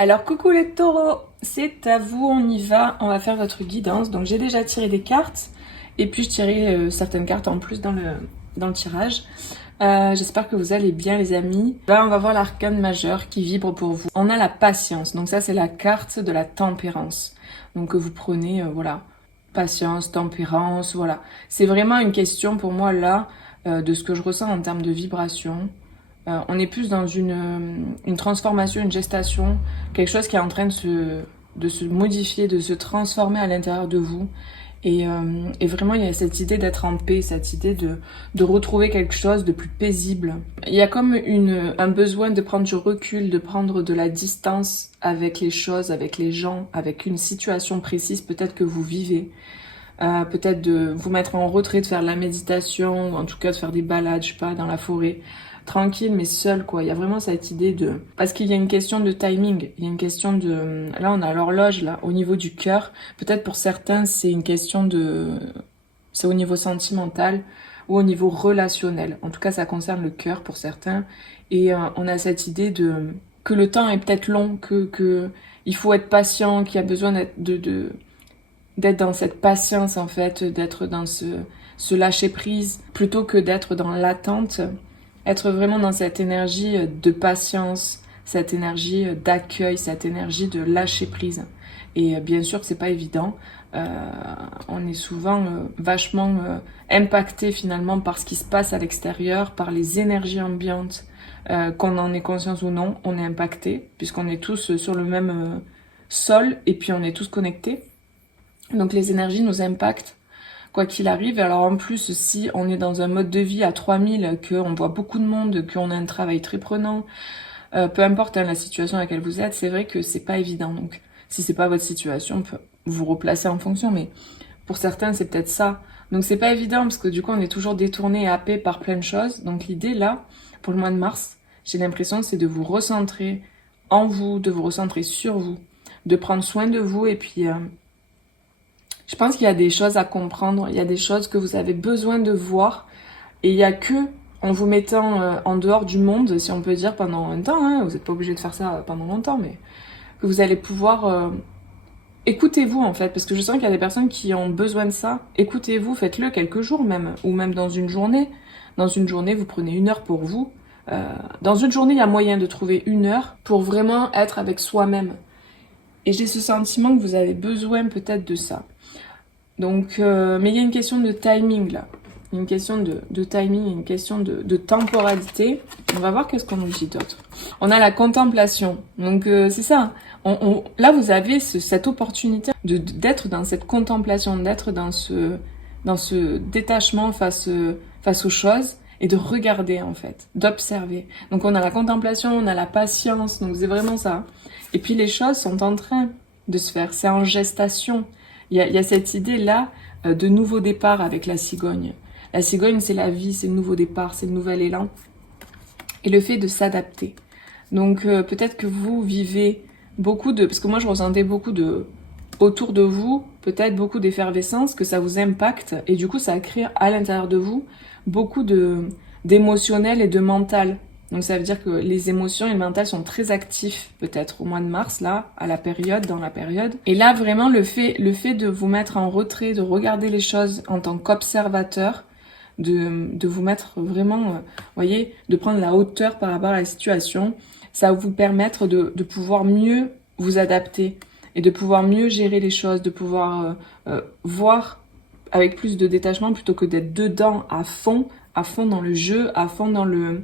Alors coucou les taureaux, c'est à vous, on y va, on va faire votre guidance. Donc j'ai déjà tiré des cartes et puis je tirais certaines cartes en plus dans le tirage. J'espère que vous allez bien les amis. Là on va voir l'arcane majeur qui vibre pour vous. On a la patience, donc ça c'est la carte de la tempérance. Donc vous prenez, voilà, patience, tempérance, voilà. C'est vraiment une question pour moi là de ce que je ressens en termes de vibration. On est plus dans une transformation, une gestation, quelque chose qui est en train de se modifier, de se transformer à l'intérieur de vous. Et vraiment, il y a cette idée d'être en paix, cette idée de retrouver quelque chose de plus paisible. Il y a comme un besoin de prendre du recul, de prendre de la distance avec les choses, avec les gens, avec une situation précise peut-être que vous vivez. Peut-être de vous mettre en retrait, de faire de la méditation, ou en tout cas de faire des balades, je sais pas, dans la forêt. Tranquille mais seul quoi, il y a vraiment cette idée de... Parce qu'il y a une question de timing, il y a une question de... Là on a l'horloge là, au niveau du cœur, peut-être pour certains c'est une question de... C'est au niveau sentimental ou au niveau relationnel, en tout cas ça concerne le cœur pour certains, et on a cette idée de... que le temps est peut-être long, que il faut être patient, qu'il y a besoin d'être dans cette patience en fait, d'être dans ce lâcher prise, plutôt que d'être dans l'attente. Être vraiment dans cette énergie de patience, cette énergie d'accueil, cette énergie de lâcher prise. Et bien sûr que c'est pas évident. On est souvent vachement impacté finalement par ce qui se passe à l'extérieur, par les énergies ambiantes. Qu'on en ait conscience ou non, on est impacté, puisqu'on est tous sur le même sol et puis on est tous connectés. Donc les énergies nous impactent quoi qu'il arrive. Alors en plus, si on est dans un mode de vie à 3000, qu'on voit beaucoup de monde, qu'on a un travail très prenant, peu importe la situation à laquelle vous êtes, c'est vrai que c'est pas évident. Donc si c'est pas votre situation, on peut vous replacer en fonction, mais pour certains c'est peut-être ça. Donc c'est pas évident parce que du coup on est toujours détourné et happé par plein de choses. Donc l'idée là, pour le mois de mars, j'ai l'impression c'est de vous recentrer en vous, de vous recentrer sur vous, de prendre soin de vous et puis... je pense qu'il y a des choses à comprendre, il y a des choses que vous avez besoin de voir, et il y a que en vous mettant en dehors du monde, si on peut dire, pendant un temps, hein, vous n'êtes pas obligé de faire ça pendant longtemps, mais que vous allez pouvoir... écoutez-vous en fait, parce que je sens qu'il y a des personnes qui ont besoin de ça. Écoutez-vous, faites-le quelques jours même, ou même dans une journée. Dans une journée, vous prenez 1 heure pour vous. Dans une journée, il y a moyen de trouver 1 heure pour vraiment être avec soi-même. Et j'ai ce sentiment que vous avez besoin peut-être de ça. Donc, mais il y a une question de timing là. Il y a une question de timing, une question de temporalité. On va voir qu'est-ce qu'on nous dit d'autre. On a la contemplation. Donc c'est ça. Là, vous avez cette opportunité d'être dans cette contemplation, d'être dans ce détachement face aux choses et de regarder en fait, d'observer. Donc on a la contemplation, on a la patience. Donc c'est vraiment ça. Et puis les choses sont en train de se faire. C'est en gestation. Il y a cette idée-là de nouveau départ avec la cigogne. La cigogne, c'est la vie, c'est le nouveau départ, c'est le nouvel élan. Et le fait de s'adapter. Donc peut-être que vous vivez beaucoup de... Parce que moi, je ressentais beaucoup de... Autour de vous, peut-être beaucoup d'effervescence, que ça vous impacte. Et du coup, ça crée à l'intérieur de vous beaucoup d'émotionnel et de mental. Donc ça veut dire que les émotions et le mental sont très actifs peut-être au mois de mars, là, dans la période. Et là, vraiment, le fait de vous mettre en retrait, de regarder les choses en tant qu'observateur, de vous mettre vraiment, voyez, de prendre la hauteur par rapport à la situation, ça va vous permettre de pouvoir mieux vous adapter et de pouvoir mieux gérer les choses, de pouvoir voir avec plus de détachement plutôt que d'être dedans à fond dans le jeu, à fond dans le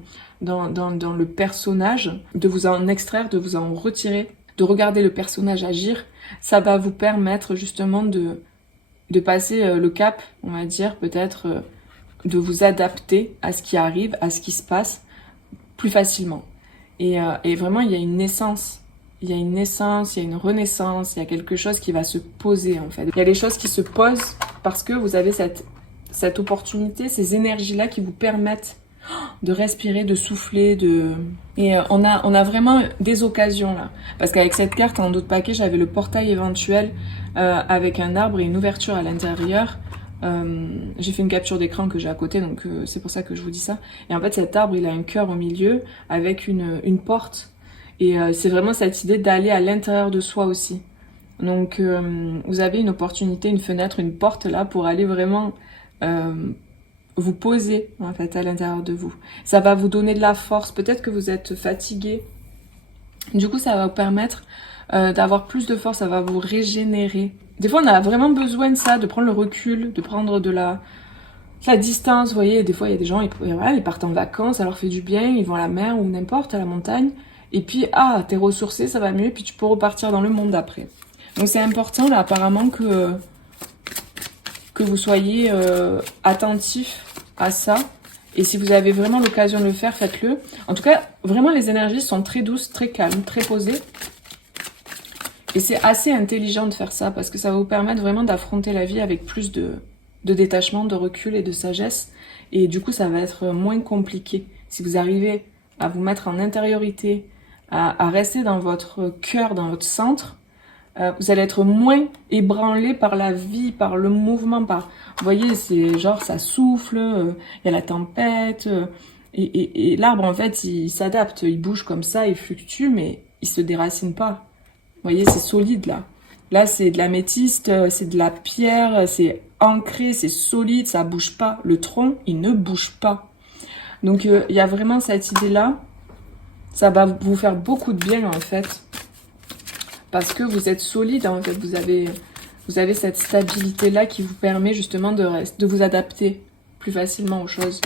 personnage, de vous en extraire, de vous en retirer, de regarder le personnage agir. Ça va vous permettre justement de passer le cap, on va dire, peut-être de vous adapter à ce qui arrive, à ce qui se passe plus facilement. Et vraiment, il y a une naissance. Il y a une naissance, il y a une renaissance, il y a quelque chose qui va se poser en fait. Il y a des choses qui se posent parce que vous avez cette opportunité, ces énergies-là qui vous permettent de respirer, de souffler, et on a vraiment des occasions là. Parce qu'avec cette carte, en d'autres paquets, j'avais le portail éventuel avec un arbre et une ouverture à l'intérieur. J'ai fait une capture d'écran que j'ai à côté, donc c'est pour ça que je vous dis ça. Et en fait, cet arbre, il a un cœur au milieu avec une porte. Et c'est vraiment cette idée d'aller à l'intérieur de soi aussi. Donc vous avez une opportunité, une fenêtre, une porte là pour aller vraiment vous poser en fait à l'intérieur de vous. Ça va vous donner de la force. Peut-être que vous êtes fatigué. Du coup, ça va vous permettre d'avoir plus de force. Ça va vous régénérer. Des fois, on a vraiment besoin de ça, de prendre le recul, de prendre de la distance. Vous voyez, des fois, il y a des gens, ils partent en vacances, ça leur fait du bien, ils vont à la mer ou n'importe, à la montagne. Et puis, t'es ressourcé, ça va mieux, et puis tu peux repartir dans le monde après. Donc c'est important là apparemment que vous soyez attentif à ça. Et si vous avez vraiment l'occasion de le faire, faites-le. En tout cas, vraiment les énergies sont très douces, très calmes, très posées. Et c'est assez intelligent de faire ça parce que ça va vous permettre vraiment d'affronter la vie avec plus de détachement, de recul et de sagesse. Et du coup, ça va être moins compliqué. Si vous arrivez à vous mettre en intériorité, à rester dans votre cœur, dans votre centre, vous allez être moins ébranlé par la vie, par le mouvement, vous voyez, c'est genre ça souffle, il y a la tempête, et l'arbre en fait il s'adapte, il bouge comme ça, il fluctue, mais il se déracine pas. Vous voyez, c'est solide là. Là c'est de l'améthyste, c'est de la pierre, c'est ancré, c'est solide, ça bouge pas. Le tronc, il ne bouge pas. Donc il y a vraiment cette idée là, ça va vous faire beaucoup de bien en fait. Parce que vous êtes solide, en fait, vous avez cette stabilité-là qui vous permet justement de vous adapter plus facilement aux choses.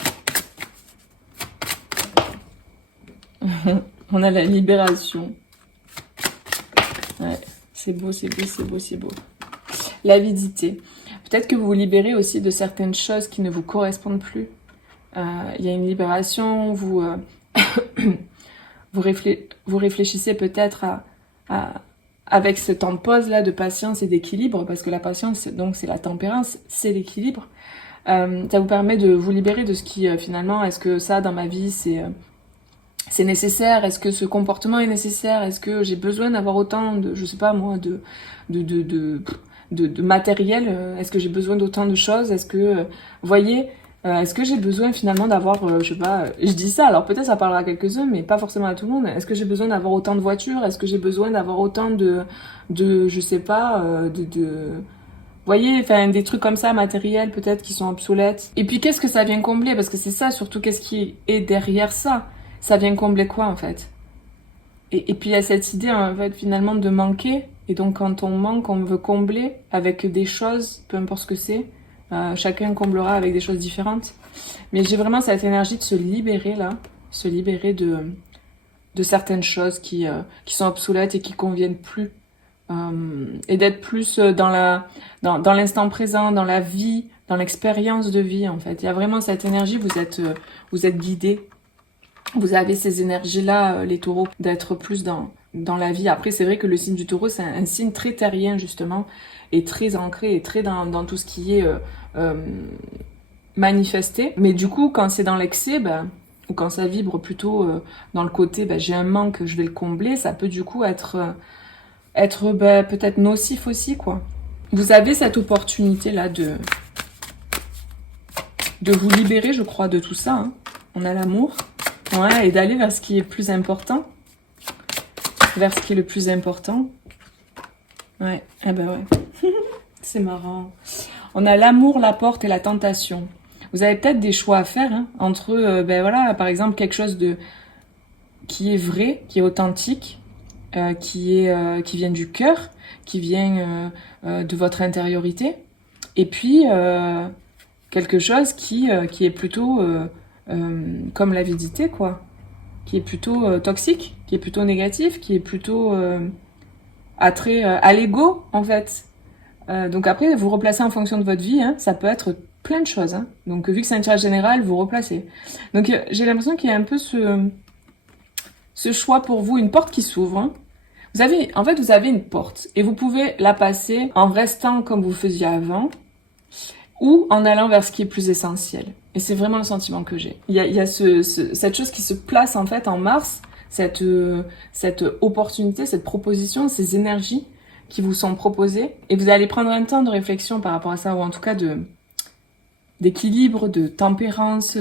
On a la libération. Ouais, c'est beau, c'est beau, c'est beau, c'est beau. L'avidité. Peut-être que vous vous libérez aussi de certaines choses qui ne vous correspondent plus. Il y a une libération, vous réfléchissez peut-être avec ce temps de pause là de patience et d'équilibre, parce que la patience donc c'est la tempérance, c'est l'équilibre. Ça vous permet de vous libérer de ce qui finalement, est-ce que ça dans ma vie c'est nécessaire, est-ce que ce comportement est nécessaire, est-ce que j'ai besoin d'avoir autant de, je sais pas moi, de matériel, est-ce que j'ai besoin d'autant de choses, est-ce que voyez, est-ce que j'ai besoin finalement d'avoir, je sais pas, je dis ça, alors peut-être ça parlera à quelques-uns, mais pas forcément à tout le monde. Est-ce que j'ai besoin d'avoir autant de voitures? Est-ce que j'ai besoin d'avoir autant de je sais pas, vous voyez, enfin des trucs comme ça, matériels peut-être qui sont obsolètes. Et puis qu'est-ce que ça vient combler? Parce que c'est ça surtout, qu'est-ce qui est derrière ça? Ça vient combler quoi en fait? Et puis il y a cette idée en fait finalement de manquer. Et donc quand on manque, on veut combler avec des choses, peu importe ce que c'est. Chacun comblera avec des choses différentes. Mais j'ai vraiment cette énergie de se libérer là, se libérer de certaines choses qui sont obsolètes et qui conviennent plus. Et d'être plus dans l'instant présent, dans la vie, dans l'expérience de vie en fait. Il y a vraiment cette énergie, vous êtes guidés. Vous avez ces énergies-là, les taureaux, d'être plus dans la vie. Après, c'est vrai que le signe du taureau, c'est un signe très terrien, justement, et très ancré, et très dans tout ce qui est manifesté. Mais du coup, quand c'est dans l'excès, ou quand ça vibre plutôt dans le côté, j'ai un manque, je vais le combler, ça peut du coup être peut-être nocif aussi, quoi. Vous avez cette opportunité-là de vous libérer, je crois, de tout ça. Hein. On a l'amour. Ouais, et d'aller vers ce qui est plus important. Vers ce qui est le plus important. Ouais, eh ben ouais. C'est marrant. On a l'amour, la porte et la tentation. Vous avez peut-être des choix à faire hein, entre, voilà, par exemple, quelque chose qui est vrai, qui est authentique, qui vient du cœur, qui vient de votre intériorité. Et puis, quelque chose qui est plutôt... comme l'avidité, quoi. Qui est plutôt toxique, qui est plutôt négatif, qui est plutôt attrait à l'ego, en fait. Donc après, vous replacez en fonction de votre vie, hein, ça peut être plein de choses. Hein. Donc vu que c'est un tirage général, vous replacez. Donc j'ai l'impression qu'il y a un peu ce choix pour vous, une porte qui s'ouvre. Hein. Vous avez une porte et vous pouvez la passer en restant comme vous faisiez avant ou en allant vers ce qui est plus essentiel. Et c'est vraiment le sentiment que j'ai. Il y a cette chose qui se place en fait en mars, cette opportunité, cette proposition, ces énergies qui vous sont proposées. Et vous allez prendre un temps de réflexion par rapport à ça, ou en tout cas d'équilibre, de tempérance,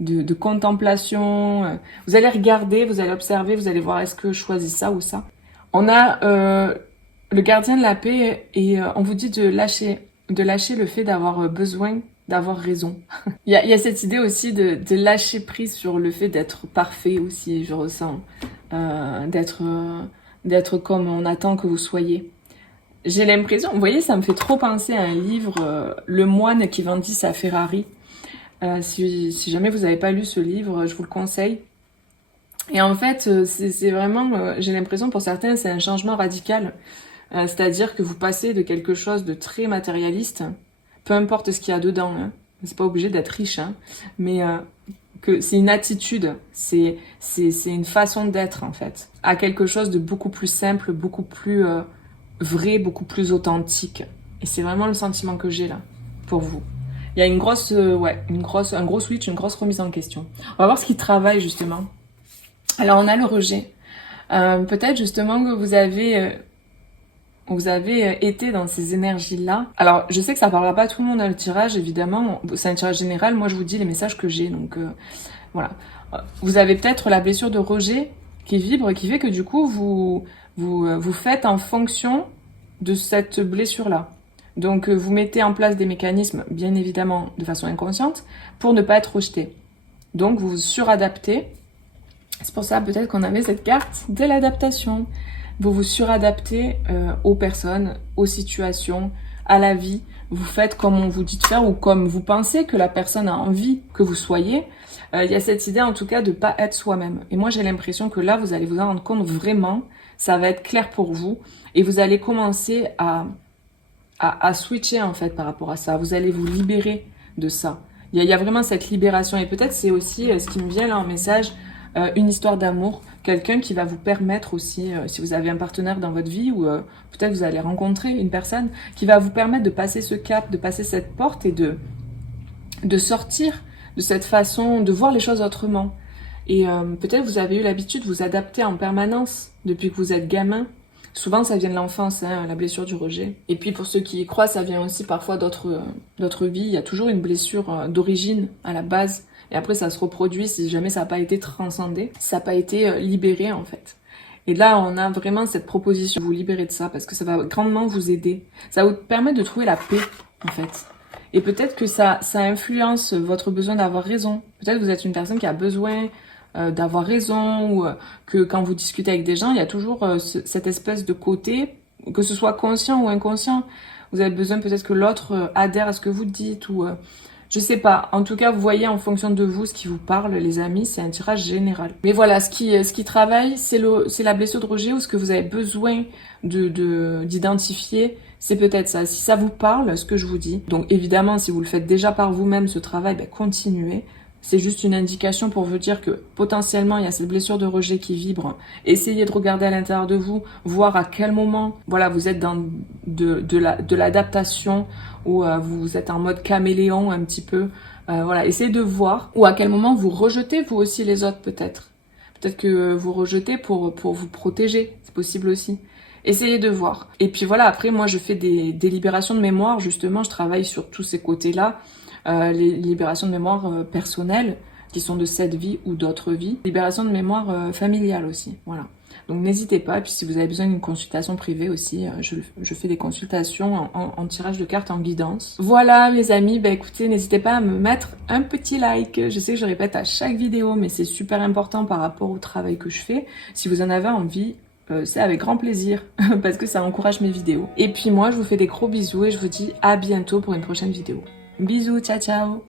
de contemplation. Vous allez regarder, vous allez observer, vous allez voir est-ce que je choisis ça ou ça. On a le gardien de la paix et on vous dit de lâcher le fait d'avoir besoin d'avoir raison. Il y a cette idée aussi de lâcher prise sur le fait d'être parfait aussi, je ressens. D'être comme on attend que vous soyez. J'ai l'impression, vous voyez, ça me fait trop penser à un livre, Le moine qui vendit sa Ferrari. Si jamais vous n'avez pas lu ce livre, je vous le conseille. Et en fait, c'est vraiment, j'ai l'impression pour certains, c'est un changement radical. C'est-à-dire que vous passez de quelque chose de très matérialiste, peu importe ce qu'il y a dedans, hein. C'est pas obligé d'être riche, hein, mais que c'est une attitude, c'est une façon d'être en fait, à quelque chose de beaucoup plus simple, beaucoup plus vrai, beaucoup plus authentique. Et c'est vraiment le sentiment que j'ai là pour vous. Il y a une grosse, un gros switch, une grosse remise en question. On va voir ce qui travaille justement. Alors on a le rejet. Peut-être justement que vous avez été dans ces énergies-là. Alors, je sais que ça parlera pas à tout le monde dans le tirage, évidemment. C'est un tirage général. Moi, je vous dis les messages que j'ai. Donc, voilà. Vous avez peut-être la blessure de rejet qui vibre, qui fait que du coup, vous faites en fonction de cette blessure-là. Donc, vous mettez en place des mécanismes, bien évidemment, de façon inconsciente, pour ne pas être rejeté. Donc, vous vous suradaptez. C'est pour ça, peut-être qu'on avait cette carte de l'adaptation. Vous vous suradaptez aux personnes, aux situations, à la vie. Vous faites comme on vous dit de faire ou comme vous pensez que la personne a envie que vous soyez. Il y a cette idée en tout cas de pas être soi-même. Et moi j'ai l'impression que là vous allez vous en rendre compte vraiment. Ça va être clair pour vous. Et vous allez commencer à switcher en fait par rapport à ça. Vous allez vous libérer de ça. Il y a vraiment cette libération. Et peut-être c'est aussi ce qui me vient là en message, une histoire d'amour. Quelqu'un qui va vous permettre aussi, si vous avez un partenaire dans votre vie ou peut-être vous allez rencontrer une personne qui va vous permettre de passer ce cap, de passer cette porte et de sortir de cette façon, de voir les choses autrement. Et peut-être vous avez eu l'habitude de vous adapter en permanence depuis que vous êtes gamin. Souvent ça vient de l'enfance, hein, la blessure du rejet. Et puis pour ceux qui y croient, ça vient aussi parfois d'autres vies. Il y a toujours une blessure d'origine à la base. Et après, ça se reproduit si jamais ça n'a pas été transcendé, si ça n'a pas été libéré, en fait. Et là, on a vraiment cette proposition de vous libérer de ça, parce que ça va grandement vous aider. Ça va vous permettre de trouver la paix, en fait. Et peut-être que ça influence votre besoin d'avoir raison. Peut-être que vous êtes une personne qui a besoin d'avoir raison, ou que quand vous discutez avec des gens, il y a toujours cette espèce de côté, que ce soit conscient ou inconscient. Vous avez besoin peut-être que l'autre adhère à ce que vous dites, ou... je sais pas, en tout cas vous voyez en fonction de vous ce qui vous parle les amis, c'est un tirage général. Mais voilà, ce qui travaille c'est la blessure de rejet ou ce que vous avez besoin d'identifier, c'est peut-être ça. Si ça vous parle, ce que je vous dis, donc évidemment si vous le faites déjà par vous-même ce travail, continuez. C'est juste une indication pour vous dire que potentiellement il y a cette blessure de rejet qui vibre. Essayez de regarder à l'intérieur de vous, voir à quel moment, voilà, vous êtes dans de l'adaptation ou vous êtes en mode caméléon un petit peu. Voilà, essayez de voir ou à quel moment vous rejetez vous aussi les autres peut-être. Peut-être que vous rejetez pour vous protéger, c'est possible aussi. Essayez de voir. Et puis voilà, après moi je fais des libérations de mémoire, justement, je travaille sur tous ces côtés-là. Les libérations de mémoire personnelles qui sont de cette vie ou d'autres vies, libération de mémoire familiale aussi, voilà. Donc n'hésitez pas, et puis si vous avez besoin d'une consultation privée aussi, je fais des consultations en tirage de cartes, en guidance. Voilà mes amis, écoutez, n'hésitez pas à me mettre un petit like, je sais que je répète à chaque vidéo, mais c'est super important par rapport au travail que je fais. Si vous en avez envie, c'est avec grand plaisir, parce que ça encourage mes vidéos. Et puis moi, je vous fais des gros bisous et je vous dis à bientôt pour une prochaine vidéo. Bisous, ciao ciao!